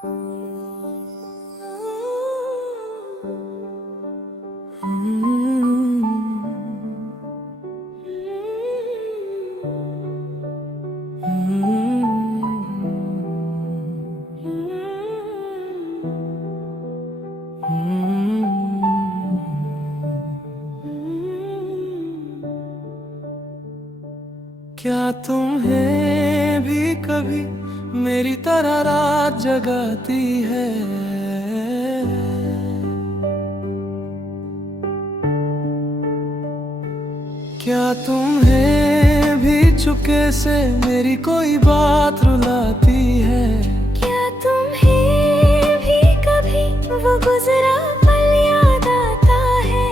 क्या तुम्हें भी कभी मेरी तरह रात जगाती है? क्या तुम्हें भी चुपके से मेरी कोई बात रुलाती है? क्या तुम्हें भी कभी वो गुजरा पल याद आता है?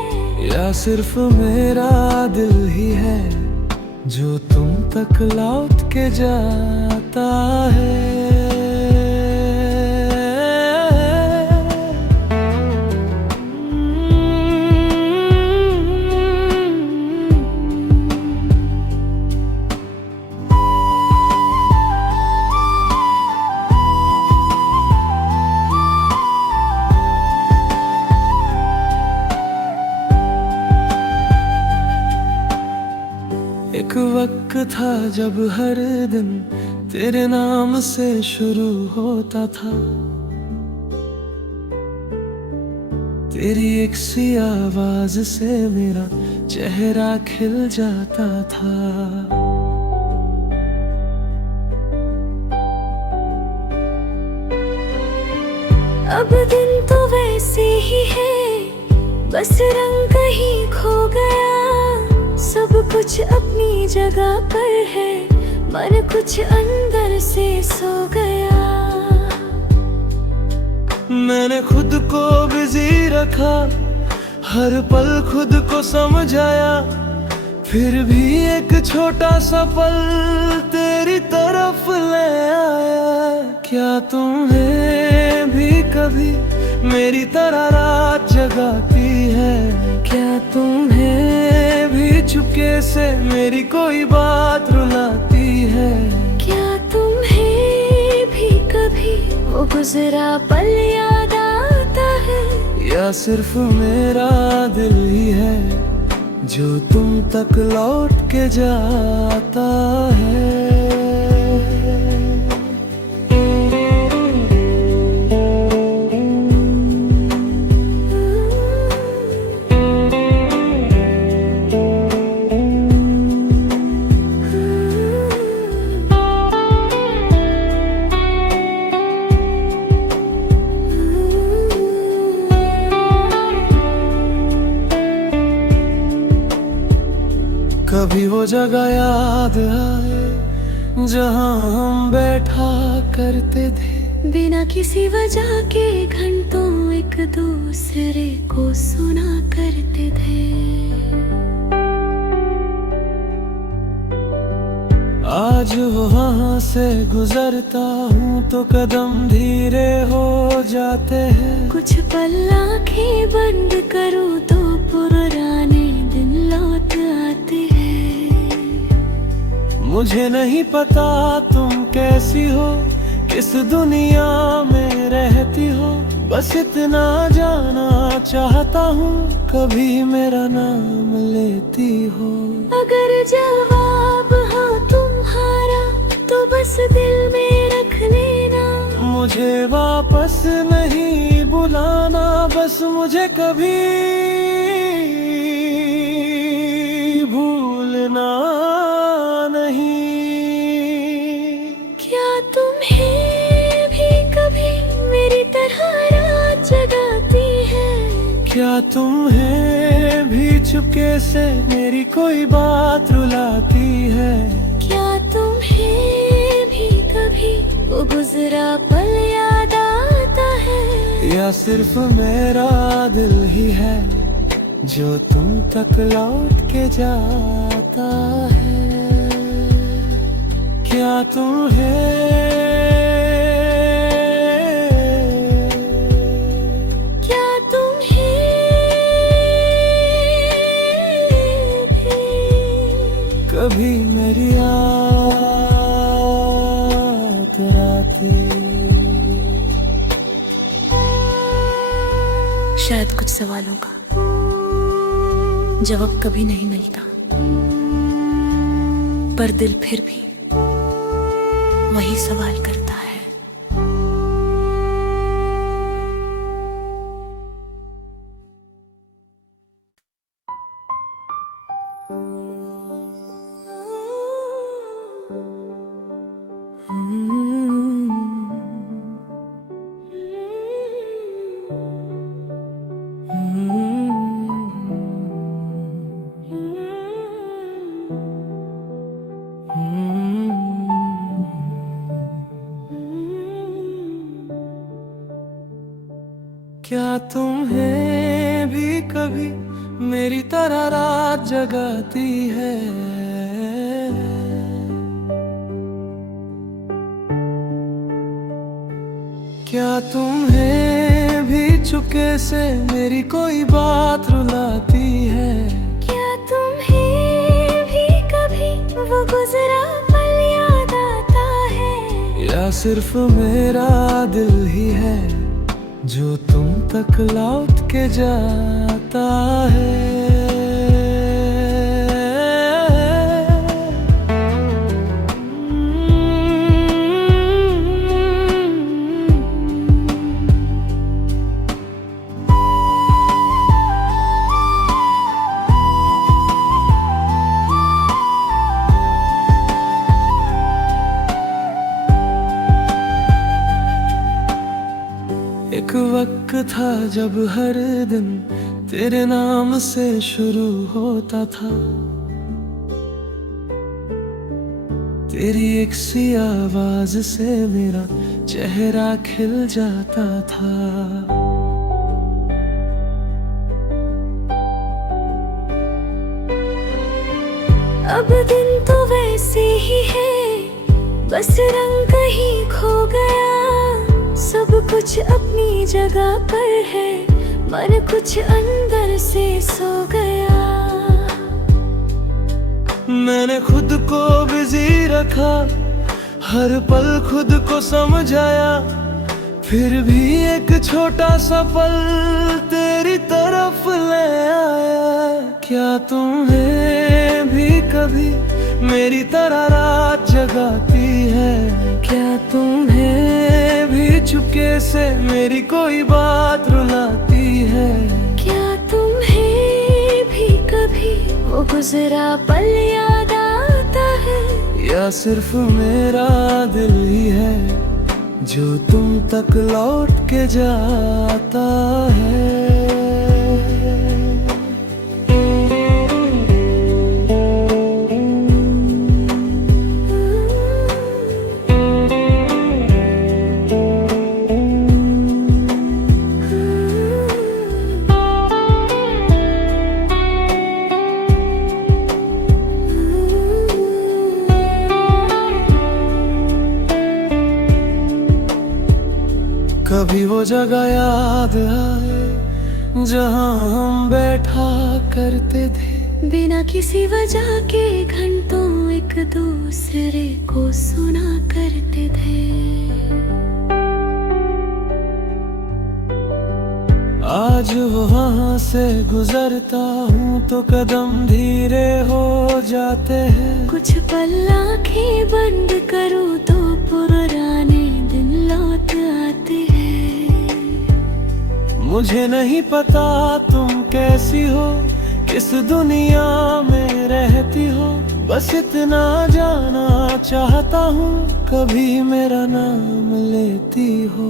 या सिर्फ मेरा दिल ही है जो तुम तक लौट के जाता है? एक वक्त था जब हर दिन तेरे नाम से शुरू होता था। तेरी एक सी आवाज से मेरा चेहरा खिल जाता था। अब दिन तो वैसे ही है, बस रंग कहीं खो गया। सब कुछ अपनी जगह पर है, मन कुछ अंदर से सो गया। मैंने खुद को बिजी रखा, हर पल खुद को समझाया, फिर भी एक छोटा सा पल तेरी तरफ ले आया। क्या तुम्हें भी कभी मेरी तरह रात जगाती है? क्या तुम्हें भी चुपके से मेरी कोई बात रुलाती है? क्या तुम्हें भी कभी वो गुजरा पल याद आता है? या सिर्फ मेरा दिल ही है जो तुम तक लौट के जाता है? कभी वो जगह याद आए जहाँ हम बैठा करते थे, बिना किसी वजह के घंटों एक दूसरे को सुना करते थे। आज वहाँ से गुजरता हूँ तो कदम धीरे हो जाते हैं। कुछ पल आंखें बंद करूँ तो पुराने दिन लौट आते हैं। मुझे नहीं पता तुम कैसी हो, किस दुनिया में रहती हो, बस इतना जाना चाहता हूँ कभी मेरा नाम लेती हो। अगर जवाब हाँ तुम्हारा तो बस दिल में रख लेना। मुझे वापस नहीं बुलाना, बस मुझे कभी भूलना नहीं। क्या तुम्हें भी कभी मेरी तरह रात जगाती है? क्या तुम्हें भी चुपके से मेरी कोई बात रुलाती है? क्या तुम्हें भी कभी वो गुजरा पल याद आता है? या सिर्फ मेरा दिल ही है जो तुम तक लौट के जाता है? क्या तुम्हें कभी मेरी याद आती? शायद कुछ सवालों का जवाब कभी नहीं मिलता, पर दिल फिर भी वही सवाल करता है। क्या तुम्हें भी कभी मेरी तरह रात जगाती है? क्या तुम्हें भी चुपके से मेरी कोई बात रुलाती है? क्या तुम्हें भी कभी वो गुजरा पल याद आता है? या सिर्फ मेरा दिल ही है जो तुम तक लौट के जाता है? एक वक्त था जब हर दिन तेरे नाम से शुरू होता था, तेरी एक सी आवाज से मेरा चेहरा खिल जाता था। अब दिन तो वैसे ही है, बस रंग कहीं खो गया। सब कुछ अपनी जगह पर है, मन कुछ अंदर से सो गया। मैंने खुद को बिजी रखा, हर पल खुद को समझाया, फिर भी एक छोटा सा पल तेरी तरफ ले आया। क्या तुम्हें भी कभी मेरी तरह रात जगाती है? क्या तुम्हें भी चुपके से मेरी कोई बात रुलाती है? क्या तुम्हें भी कभी वो गुजरा पल याद आता है? या सिर्फ मेरा दिल ही है जो तुम तक लौट के जाता है? कभी वो जगह याद आए जहाँ हम बैठा करते थे, बिना किसी वजह के घंटों एक दूसरे को सुना करते थे। आज वहाँ से गुजरता हूँ तो कदम धीरे हो जाते हैं। कुछ पल आंखें बंद करूँ तो पुराने दिन लौट आते हैं। मुझे नहीं पता तुम कैसी हो, किस दुनिया में रहती हो, बस इतना जाना चाहता हूँ कभी मेरा नाम लेती हो।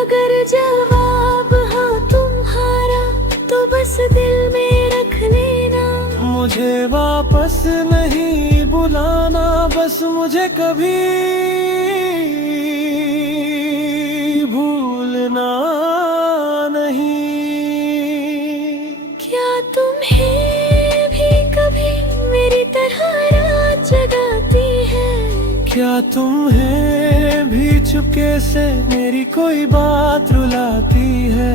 अगर जवाब हाँ तुम्हारा तो बस दिल में रख लेना। मुझे वापस नहीं बुलाना, बस मुझे कभी भूलना नहीं। क्या तुम्हें भी कभी मेरी तरह रात जगाती है? क्या तुम्हें भी चुपके से मेरी कोई बात रुलाती है?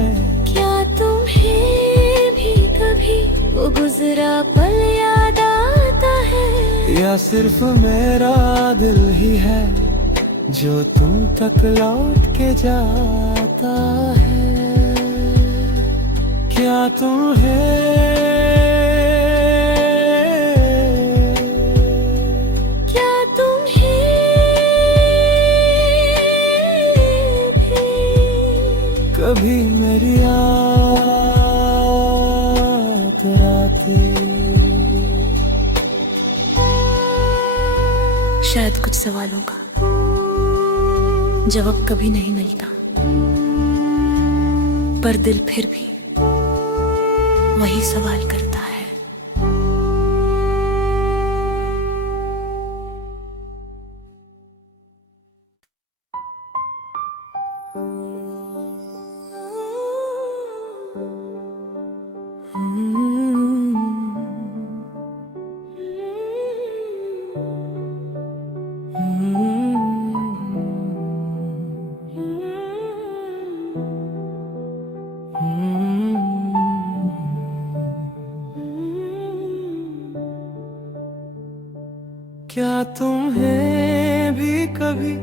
क्या तुम्हें भी कभी वो गुजरा पल याद आता है? या सिर्फ मेरा दिल ही है जो तुम तक लौट के जाता है? क्या तुम्हें भी कभी मेरी याद रातें। शायद कुछ सवालों का जवाब कभी नहीं मिलता, पर दिल फिर भी वही सवाल करता है। क्या तुम्हें भी कभी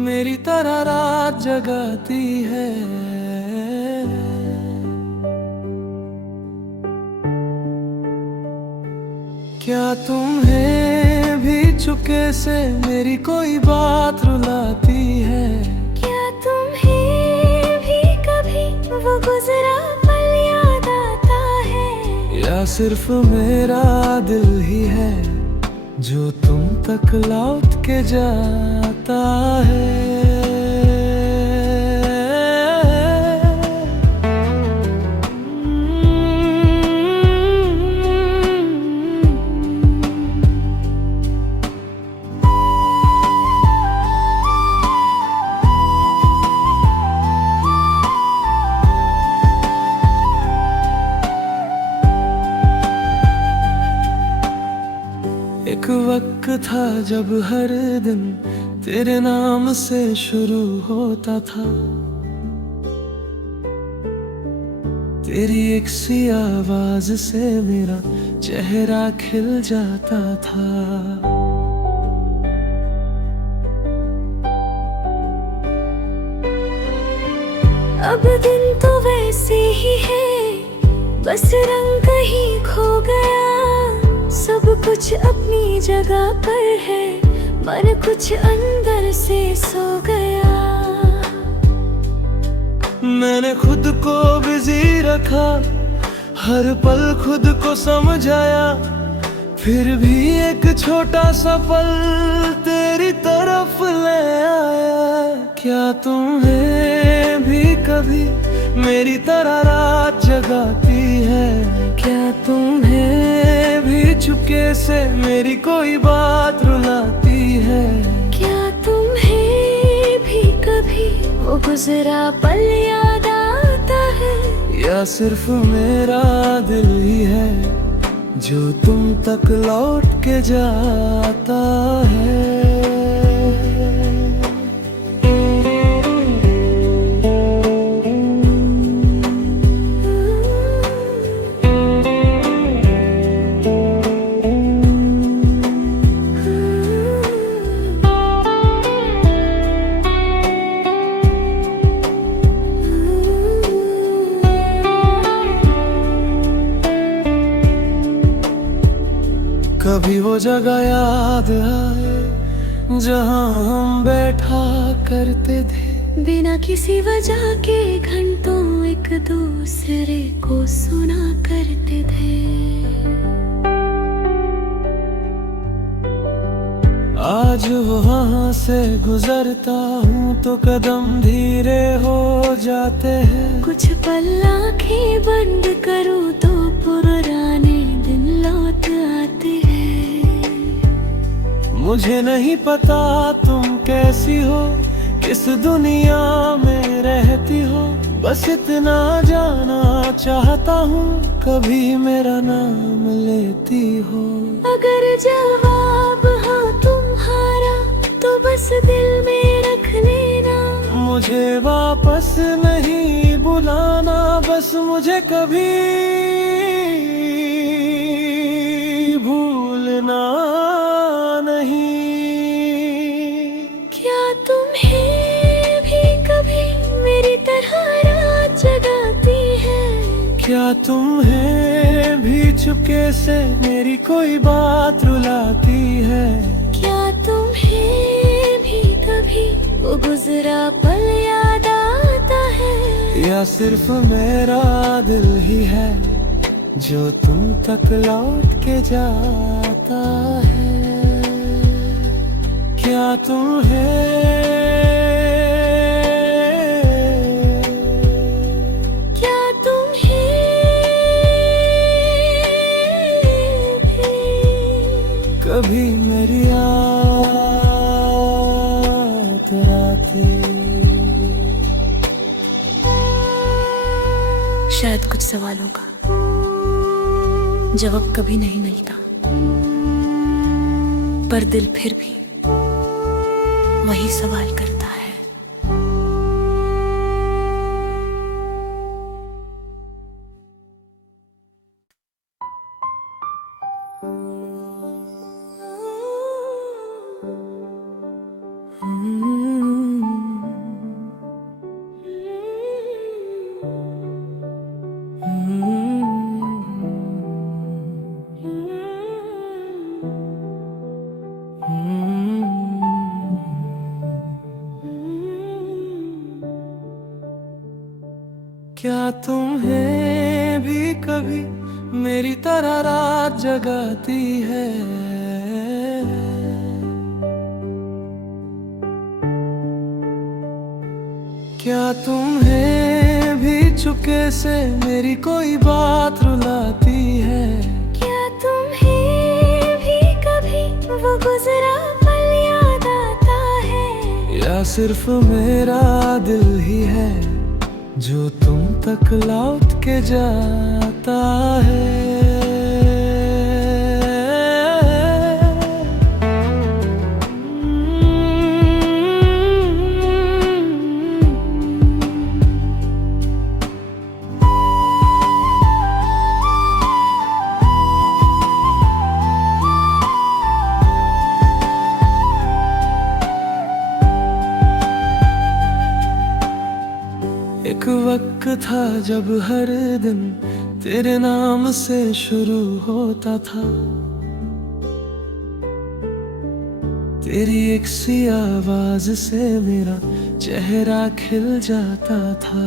मेरी तरह रात जगाती है? क्या तुम्हें भी चुपके से मेरी कोई बात रुलाती है? क्या तुम्हें भी कभी वो गुजरा पल याद आता है? या सिर्फ मेरा दिल ही है जो तुम तक लौट के जाता है? एक वक्त था जब हर दिन तेरे नाम से शुरू होता था, तेरी एक सी आवाज से मेरा चेहरा खिल जाता था। अब दिन तो वैसे ही है, बस रंग कहीं खो गया। सब कुछ अपनी जगह पर है, मन कुछ अंदर से सो गया। मैंने खुद को बिजी रखा, हर पल खुद को समझाया, फिर भी एक छोटा सा पल तेरी तरफ ले आया। क्या तुम्हें भी कभी मेरी तरह रात जगाती है? क्या तुम्हें भी चुपके से मेरी कोई बात रुलाती है? क्या तुम्हें भी कभी वो गुजरा पल याद आता है? या सिर्फ मेरा दिल ही है जो तुम तक लौट के जाता है? कभी वो जगह याद आए जहाँ हम बैठा करते थे, बिना किसी वजह के घंटों एक दूसरे को सुना करते थे। आज वहाँ से गुजरता हूँ तो कदम धीरे हो जाते हैं। कुछ पल आंखें बंद करूँ तो पुराने दिन लौट आते हैं। मुझे नहीं पता तुम कैसी हो, किस दुनिया में रहती हो, बस इतना जाना चाहता हूँ कभी मेरा नाम लेती हो। अगर जवाब हाँ तुम्हारा तो बस दिल में रख लेना। मुझे वापस नहीं बुलाना, बस मुझे कभी भूलना नहीं। क्या तुम्हें भी कभी मेरी तरह रात जगाती है? क्या तुम्हें भी चुपके से मेरी कोई बात रुलाती है? क्या तुम्हें भी कभी वो गुजरा पल याद आता है? या सिर्फ मेरा दिल ही है जो तुम तक लौट के जाता है? क्या कभी मेरी याद आती? शायद कुछ सवालों का जवाब कभी नहीं मिलता, पर दिल फिर भी वही सवाल करता है। क्या तुम्हें भी कभी मेरी तरह रात जगाती है? क्या तुम्हें भी चुपके से मेरी कोई बात रुलाती है? क्या तुम्हें भी कभी वो गुजरा पल याद आता है? या सिर्फ मेरा दिल ही है जो तुम तक लौट के जाता है? एक वक्त था जब हर दिन तेरे नाम से शुरू होता था, तेरी एक सी आवाज से मेरा चेहरा खिल जाता था।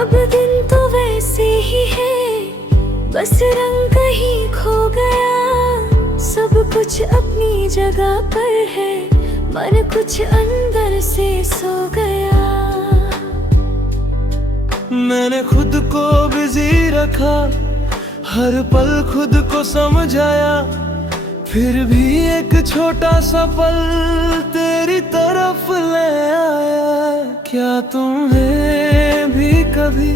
अब दिन तो वैसे ही है, बस रंग कहीं खो गया। सब कुछ अपनी जगह पर है, मन कुछ अंदर से सो गया। मैंने खुद को बिजी रखा, हर पल खुद को समझाया, फिर भी एक छोटा सा पल तेरी तरफ ले आया। क्या तुम्हें भी कभी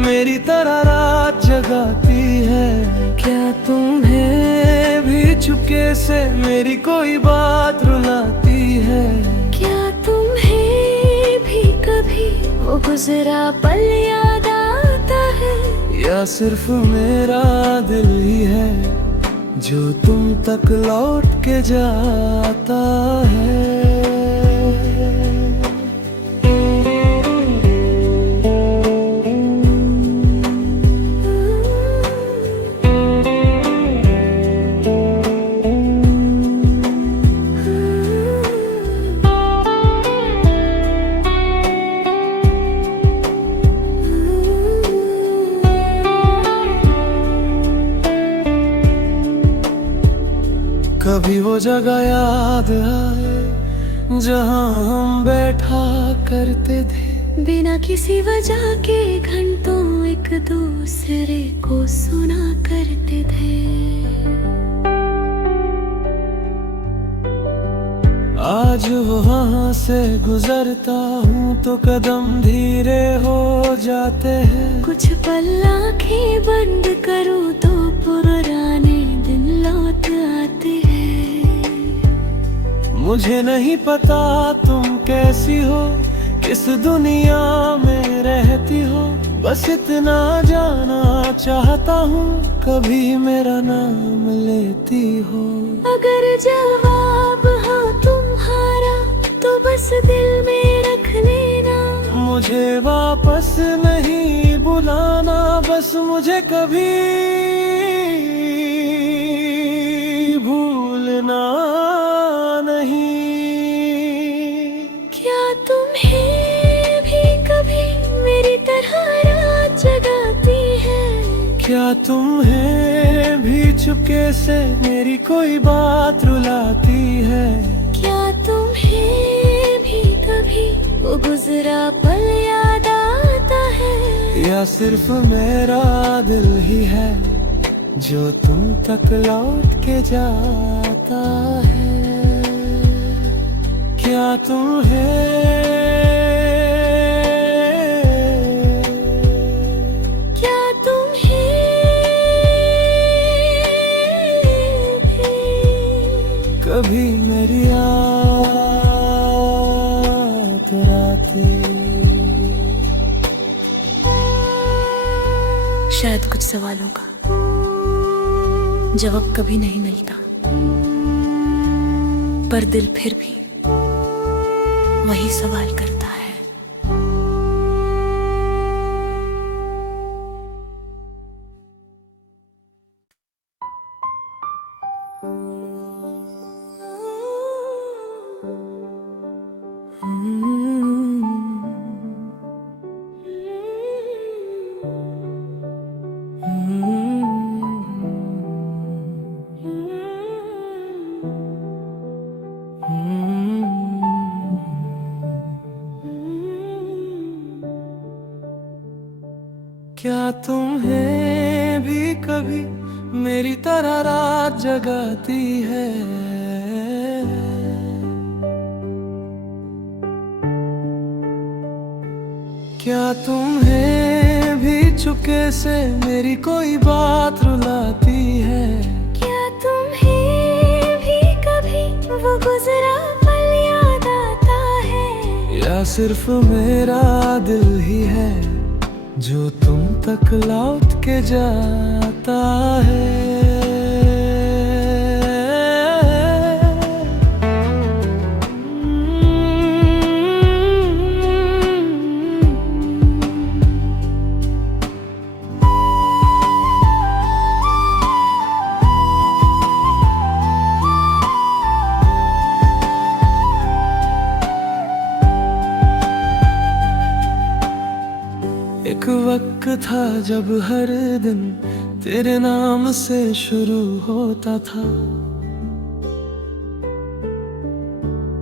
मेरी तरह रात जगाती है? क्या तुम्हें भी चुपके से मेरी कोई बात रुलाती है? क्या तुम्हें भी कभी वो गुजरा पल याद आता है? या सिर्फ मेरा दिल ही है जो तुम तक लौट के जाता है? कभी वो जगह याद आए जहाँ हम बैठा करते थे, बिना किसी वजह के घंटों एक दूसरे को सुना करते थे। आज वहाँ से गुजरता हूँ तो कदम धीरे हो जाते हैं। कुछ पल आंखें बंद करूँ तो पुराने दिन लौट आते हैं। मुझे नहीं पता तुम कैसी हो, किस दुनिया में रहती हो, बस इतना जाना चाहता हूँ कभी मेरा नाम लेती हो। अगर जवाब हाँ तुम्हारा तो बस मुझे वापस नहीं बुलाना, बस मुझे कभी भूलना नहीं। क्या तुम्हें भी कभी मेरी तरह रात जगाती है? क्या तुम्हें भी चुपके से मेरी कोई बात रुलाती है? क्या तुम्हें भी कभी वो गुजरा पल याद आता है? या सिर्फ मेरा दिल ही है जो तुम तक लौट के जाता है? क्या तुम्हें कभी मेरी याद आती? शायद कुछ सवालों का जवाब कभी नहीं मिलता, पर दिल फिर भी वही सवाल करता है। क्या तुम्हें भी कभी मेरी तरह रात जगाती है? क्या तुम्हें भी चुपके से मेरी कोई बात रुलाती है? क्या तुम्हें भी कभी वो गुजरा पल याद आता है? या सिर्फ मेरा दिल ही है जो तुम तक लौट के जाता है? एक वक्त था जब हर दिन तेरे नाम से शुरू होता था,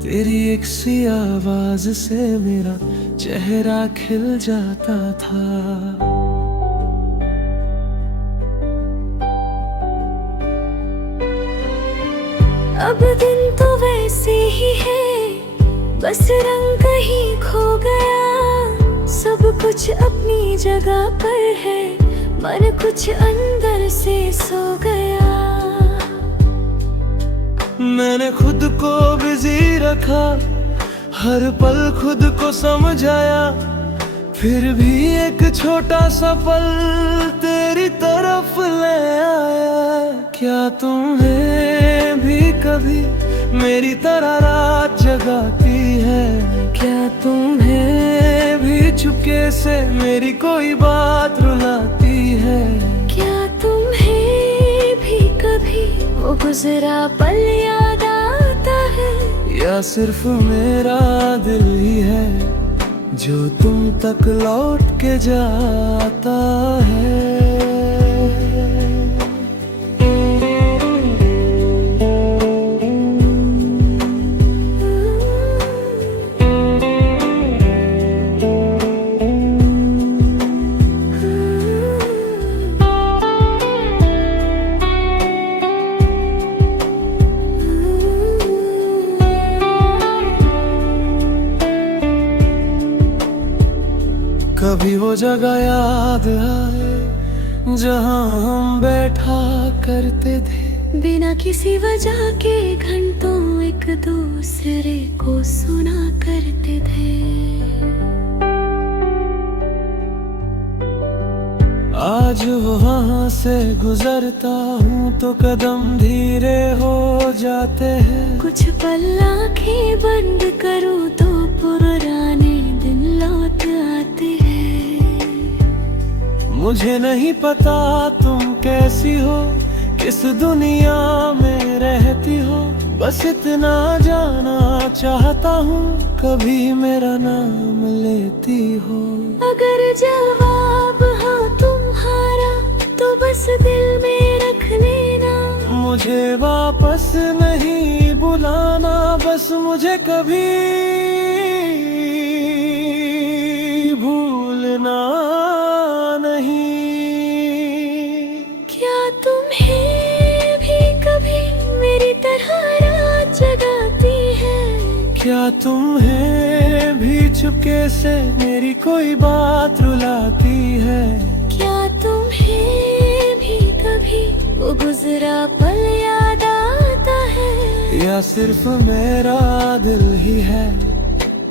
तेरी एक सी आवाज से मेरा चेहरा खिल जाता था। अब दिन तो वैसे ही है, बस रंग कहीं खो गया। सब कुछ अपनी जगह पर है, मन कुछ अंदर से सो गया। मैंने खुद को बिजी रखा, हर पल खुद को समझाया, फिर भी एक छोटा सा पल तेरी तरफ ले आया। क्या तुम्हें भी कभी मेरी तरह रात जगाती है? क्या तुम्हें भी चुपके से मेरी कोई बात रुलाती है? क्या तुम्हें भी कभी वो गुजरा पल याद आता है? या सिर्फ मेरा दिल ही है जो तुम तक लौट के जाता है? कभी वो जगह याद आए जहाँ हम बैठा करते थे, बिना किसी वजह के घंटों एक दूसरे को सुना करते थे। आज वहाँ से गुजरता हूँ तो कदम धीरे हो जाते हैं। कुछ पल आंखें बंद करूँ तो पुराने दिन लौट आते मुझे नहीं पता तुम कैसी हो, किस दुनिया में रहती हो, बस इतना जाना चाहता हूँ कभी मेरा नाम लेती हो। अगर जवाब हाँ तुम्हारा तो बस दिल में रख लेना, मुझे वापस नहीं बुलाना, बस मुझे कभी भूलना नहीं। क्या तुम्हें भी कभी मेरी तरह रात जगाती है? क्या तुम्हें भी चुपके से मेरी कोई बात रुलाती है? क्या तुम्हें भी कभी वो गुजरा पल याद आता है? या सिर्फ मेरा दिल ही है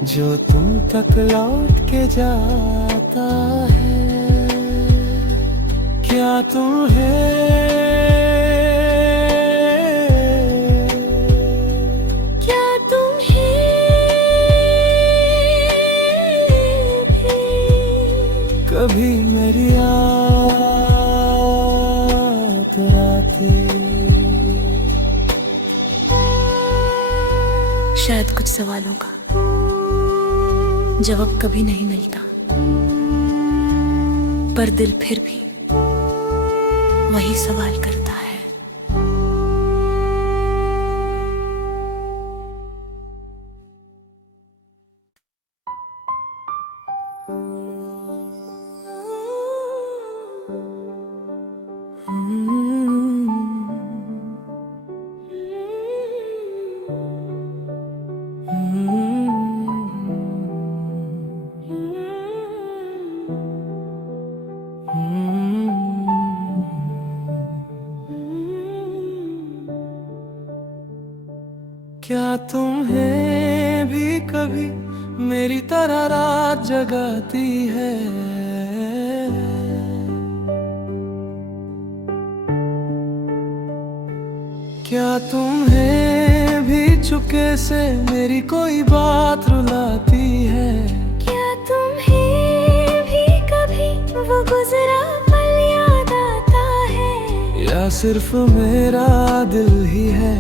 जो तुम तक लौट के जाता है? क्या तुम्हें कभी मेरी याद आती? शायद कुछ सवालों का जवाब कभी नहीं मिलता, पर दिल फिर भी वही सवाल करता है। क्या तुम्हें भी कभी मेरी तरह रात जगाती है? क्या तुम्हें भी चुपके से मेरी कोई बात रुलाती है? क्या तुम्हें भी कभी वो गुजरा पल याद आता है? या सिर्फ मेरा दिल ही है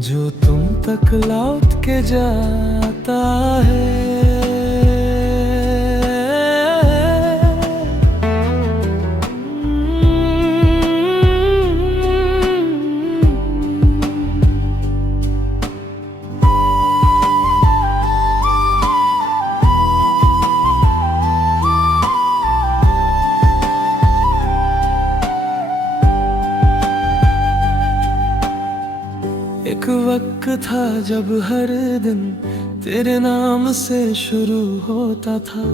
जो तुम तक लौट के जाता है? एक वक्त था जब हर दिन तेरे नाम से शुरू होता था,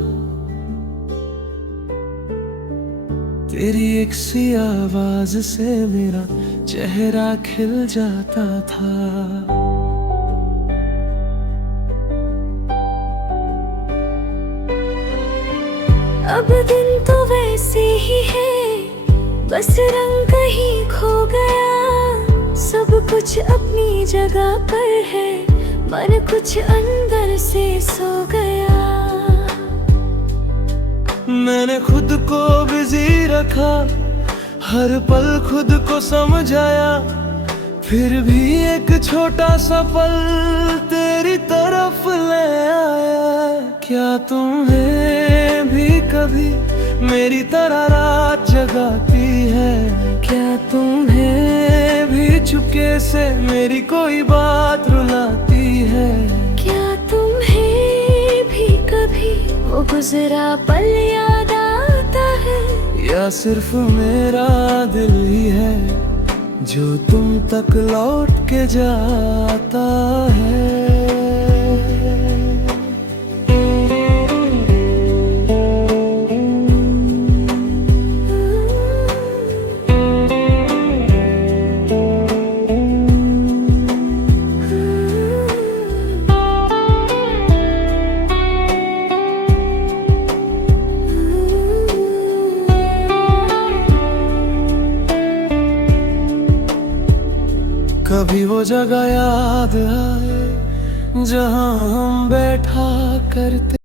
तेरी एक सी आवाज से मेरा चेहरा खिल जाता था। अब दिन तो वैसे ही है, बस रंग कहीं खो गया, सब कुछ अपनी जगह पर है, मन कुछ अंदर से सो गया। मैंने खुद को बिजी रखा, हर पल खुद को समझाया, फिर भी एक छोटा सा पल तेरी तरफ ले आया। क्या तुम्हें भी कभी मेरी तरह रात जगाती है? क्या तुम्हें भी चुपके से मेरी कोई बात रुलाती है? क्या तुम्हें भी कभी वो गुजरा पल याद आता है? या सिर्फ मेरा दिल ही है जो तुम तक लौट के जाता है? कभी वो जगह याद आए जहां हम बैठा करते